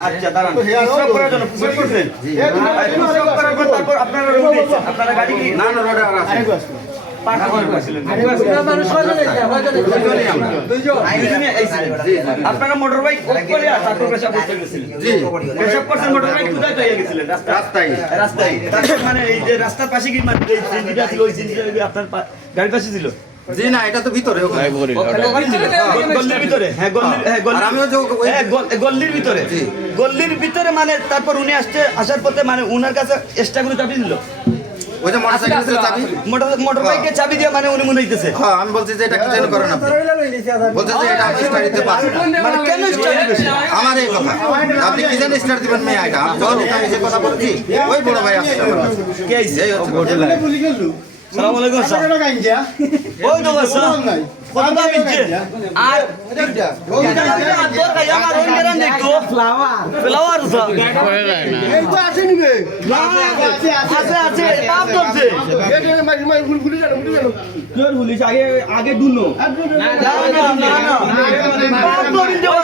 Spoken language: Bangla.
আচ্ছা দাঁড়ান পুশ করার জন্য পুশ করছেন জি পুশ করার পর তারপর আপনারা রোড দিচ্ছেন আপনারা গাড়ি কি না না রোডে আছে পার্ক করে বসছিলেন মানুষ কয়জন দুইজনই আইছিলেন জি আপনারা মোটর বাইক করে তারপর পেশাব করতে গেছিলেন জি পেশাব করছেন মোটর বাইক কোথায় পেয়ে গেছিলেন রাস্তায় তারপর মানে এই যে রাস্তার পাশে কি মানে এই জিনিসটা ছিল ওই জিনিসটা আপনার গাড়ির পাশে ছিল জি না এটা তো ভিতরে ওখানে গল্লির ভিতরে হ্যাঁ গল্লির ভিতরে গল্লির ভিতরে মানে তারপর উনি আসার পথে মানে উনার কাছে এক্সট্রা করে চাবি দিল ওই যে মোটরসাইকেলের চাবি মোটর বাইকের চাবি দিয়ে মানে উনি মনে হইতেছে হ্যাঁ আমি বলছি যে এটা কি যেন করেন আপনি বলছে যে এটা আপনি স্টার্ট দিতে পারেন মানে কেন স্টার্ট দিবেন আমার এই কথা আপনি কি জানেন স্টার্ট দিবেন মেয়ে এটা আমি যখন আমি যে কথা বলছি ওই বড় ভাই আসছে আমার কাছে কে আইছে এই হচ্ছে ঘটনা সালাম আলাইকুম স্যার ওই তো স্যার কতটা মিজে আর তোর কাছে আমার ওই গেরান দেখতো ফ্লাওয়ার স্যার এই তো আছে নিবে আছে পাপ করছে ফুল আগে দুনো না পাপ করিন দেওয়া